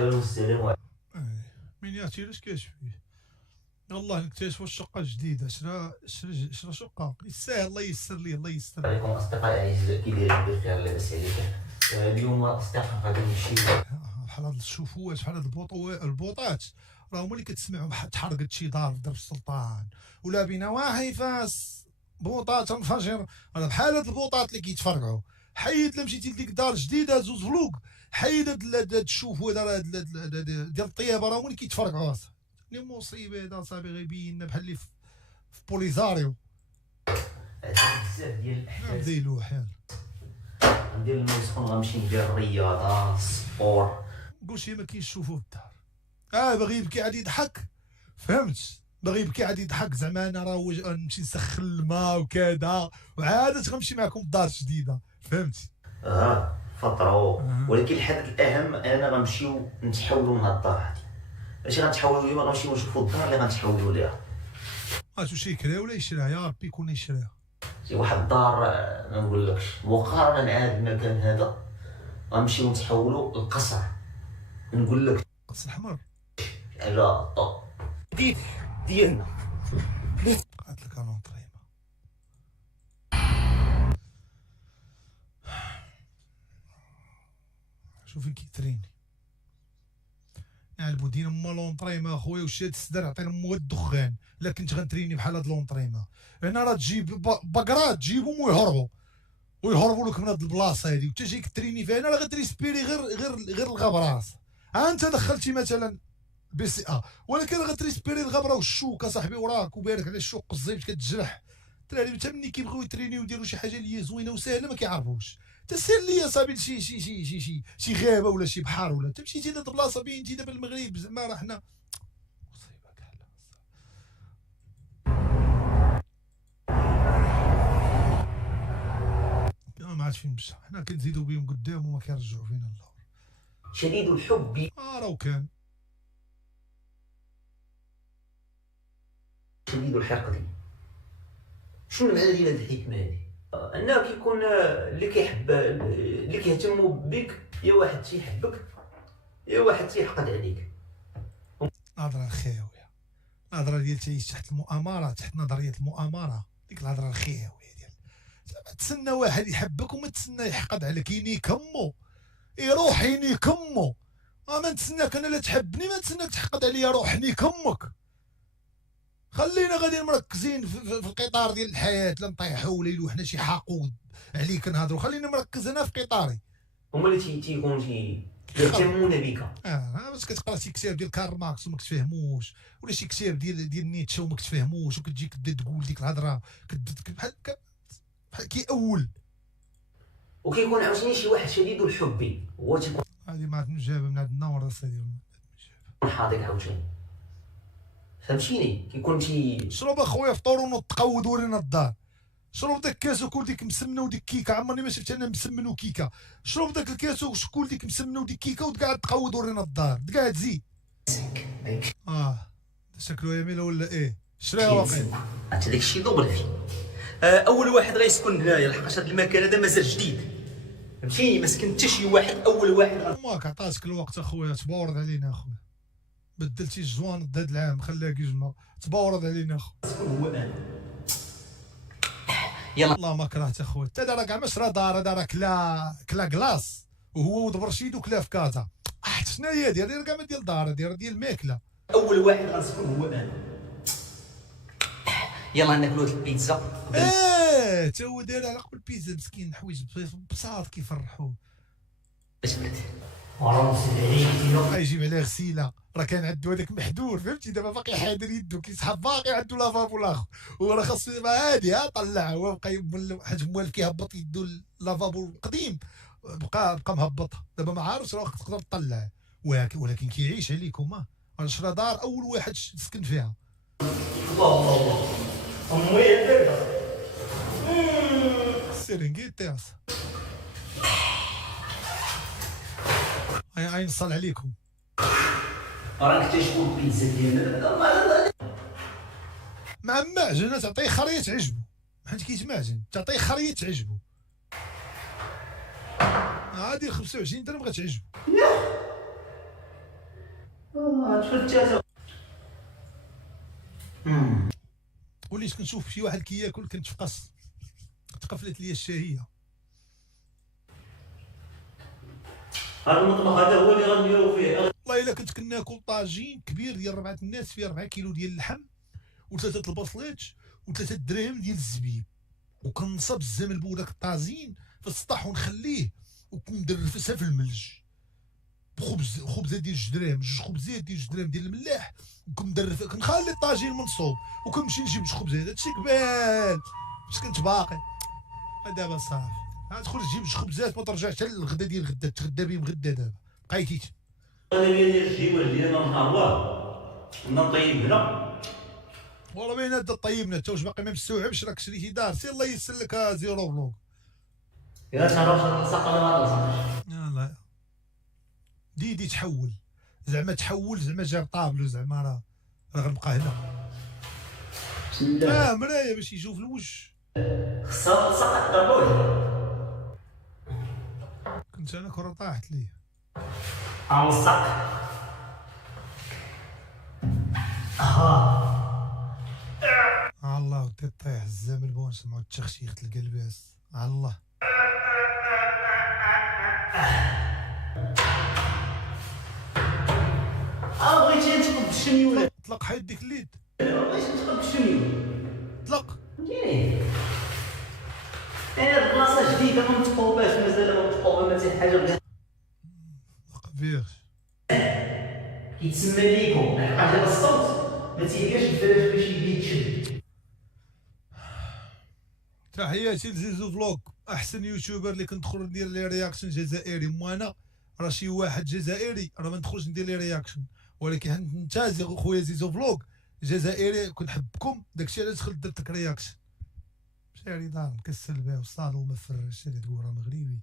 مرحبا والسلام. من ياتي لاش كتشفيه. يلاه نكتشفوا الشقه الجديده. شرا شقه يسهل. الله ييسر لي الله ييسر لي. عليكم اصدقائي الاعزاء، كي دايرين بخير لاباس عليك. اليوم اصدقائي غادي نمشيو بحال هاد الشوفوات بحال هاد البوطات راه هما اللي كتسمعهم بحال تحرقت شي دار في درب السلطان ولا بنواحي فاس بوطات تنفجر. راه بحال هاد البوطات اللي كيتفرقعوا. حيد لا مشيتي لديك دار جديده زوز فلوق، حيد هاد الشوفو هذا ديال الطيابه راه هما اللي كيتفرقعوا. اللي مصيبه هذا صافي غيبيننا بحال اللي في بوليزاريو. بزاف ديال الاحداث. ديلو حال ندير الماء سخون، غنمشي ندير الرياضه السبور. قولشي ما كاينش شوفو في الدار. باغي يبكي عاد يضحك، فهمت؟ باغي يبكي عاد يضحك زعما انا راه نمشي نسخن الماء وكذا وعاد غنمشي معكم الدار الجديده، فهمتي؟ فترة. ولكن الحدث الاهم اننا غنمشيو نتحولوا من هاد الدار هادي. ماشي غنتحولوا اليوم، غنمشيو نشوفوا الدار اللي غنتحولوا ليها. شي يكرا ولا يشريها؟ يا ربي يكون يشريها. شي واحد الدار ما نقولكش مقارنه مع هذا المكان هذا. غنمشيو نتحولوا للقصر. نقول لك القصر الاحمر على الطوب ديالنا. قالت لك انا طريمه. شوفي كيتريني نعلبو دينا مو لونطريمه اخويا. وشي هاد السدر عطينا مو الدخان. الا كنت غنتريني بحال هاد لونطريمه هنا راه تجيب باكرات تجيبهم ويهربوا لك من هاد البلاصه هادي وانت جاي كتريني فيها. هنا راه غتريسبيري غير الغبراس. انت دخلتي مثلا بي سي ولكن غتريسبيري الغبره والشوك اصاحبي وراك وبارك على الشوك الزيب كتجرح. الدراري حتى ملي كيبغيو يترينيو ويديروا شي حاجه اللي هي زوينه وسهله ما كيعرفوش. تسير لي صاحبي شي غابه ولا شي بحر ولا انت مشيتي لهاد البلاصه بينتي دابا المغرب زعما راه حنا مصيبه كحله. ما عرفتش فين مشى. حنا كنزيدو بهم قدام وما كيرجعوا فينا اللور. شديد الحب راه كان شديد الحقد. شنو المعنى ديال هذه الحكمه هذه؟ انه كيكون اللي كيحب اللي كيهتموا بك يا واحد تيحبك يا واحد تيحقد عليك. الهضره الخاويه، الهضره ديال تعيش تحت المؤامره، تحت نظريه المؤامره. ديك الهضره الخاويه ديال زعما تسنى واحد يحبك وما تسنى يحقد عليك. ينيك امو يروح ينيك امو. ما نتسناك انا لا تحبني ما نتسناك تحقد عليا. روح نيك امك. خلينا غادي مركزين في القطار ديال الحياه. لا نطيحوا ولا يلوحنا حنا شي حقود عليك نهضروا. خلينا مركز هنا في قطاري. هما اللي تيكون يهتمون بك. باش كتقرا شي كتاب ديال كارل ماركس وما كتفهموش ولا شي كتاب ديال نيتشه وما كتفهموش وكتجي تقول ديك الهضره بحال كيأول. وكيكون عاوتاني شي واحد شديد الحب هو تيكون هذه ما عرفت جابها من عند النور الصديق حاضر عاوتاني. فهمتيني؟ كيكون شرب اخويا فطور ونوض تقود ورينا الدار. شرب داك الكاس وكل ديك مسمنه وديك كيكه. عمرني ما شفت انا مسمن وكيكه. شرب داك الكاس وكل ديك مسمنه وديك كيكه وتقعد تقود ورينا الدار. تقعد زيد. شكله يميل ولا ايه؟ شريها واقيلا. انت داك الشيء دوبل فيه. اول واحد غيسكن هنايا لحقاش هذا المكان هذا مازال جديد. فهمتيني؟ ما سكن حتى شي واحد. اول واحد ماك عطاتك الوقت اخويا. تبورد علينا اخويا. بدلتي الجوان هذا العام خلاها كيجمع. تبورد علينا اخويا. هو انا يلا والله ما كرهت اخويا. حتى دار كاع ما شرا دار. دار كلا كلاص وهو ودبر شيدو كلا في كازا. شنو هي ديال كاع ما ديال دار ديال الماكله. اول واحد غنسكن هو انا. يلا ناكلوا هاد البيتزا. تا هو داير على قبل البيتزا مسكين. حوايج بساط كيفرحوه. اش بلاتي يجيب عليه غسيله. راه كان عنده هذاك محدور فهمتي. دابا باقي حاضر يدو كيسحب باقي عنده لافابو الاخر. هو راه خاصو دابا عادي طلع. هو بقى حاج موالف كيهبط يدو اللافابو القديم بقى مهبطها. دابا ما عارفش راه تقدر تطلع ولكن كيعيش عليكم. راه شرا دار اول واحد سكن فيها. الله امي هذاك السيرنغيتي هاي نصل عليكم. راه نكتشفوا البيتزا ديالنا مع معجنه تعطيه خريه تعجبو. حيت كيتمعجن تعطيه خريه تعجبو. هادي 25 درهم غتعجبو. تفتات. وليت كنشوف شي واحد كياكل كنتفقص، تقفلت لي الشهيه. هذا المطبخ هذا هو اللي غنديرو فيه. والله الا كنت كناكل طاجين كبير ديال 4 الناس فيه 4 كيلو ديال اللحم و3 البصليت و3 دراهم ديال الزبيب، وكنصب الزمل بوداك الطاجين في السطح ونخليه وكندرفسها في الملج خبزه ديال 2 دراهم، 2 خبزات ديال 2 دراهم ديال الملاح، وكندرف كنخلي الطاجين منصوب وكنمشي نجيب 2 خبزات. هادشي قبال باش كنت باقي. دابا صافي غتدخل تجيب 2 خبزات ما ترجعش حتى للغدا ديال غدا، تغدا بهم غدا. دابا بقيتي انا ديال الجيوه ديالنا نهار واه كنا نطيب هنا. والله بين هاد طيبنا انت واش باقي ما مستوعبش راك شريتي دار. سير الله يسر لك زيرو فلوق. يا ترى ساقنا ما نصحش. يلاه ديدي تحول زعما تحول زعما جا طابلو زعما راه غنبقى هنا. بسم الله. مرايه باش يشوف الوجه. خصها تسقط ضروري. كنت انا كره طاحت ليه عوصق. الله ودي طيح الزمل بون نسمعو التخشيخ القلباس. الله بغيتي تقب الشميوله. طلق حيد ديك اليد. بغيتي تقب الشميوله. طلق فهمتيني. انا بلاصه جديده ما متقوباش، مازال ما متقوبه، ما حتى حاجه بغيت طلق فيغش كيتسمى ليكو. الحقيقه ديال الصوت ما تيلقاش الدراري باش يتشد. تحياتي لزيزو فلوق، احسن يوتيوبر اللي كندخل ندير لي رياكشن جزائري. وانا راه شي واحد جزائري راه ما ندخلش ندير لي رياكشن، ولكن انت خويا زيزو فلوق جزائري كنحبكم، داكشي علاش دخلت درت لك رياكشن. مشاري دار مكسل بها وصالو ما فرش اللي تقول راه مغربي.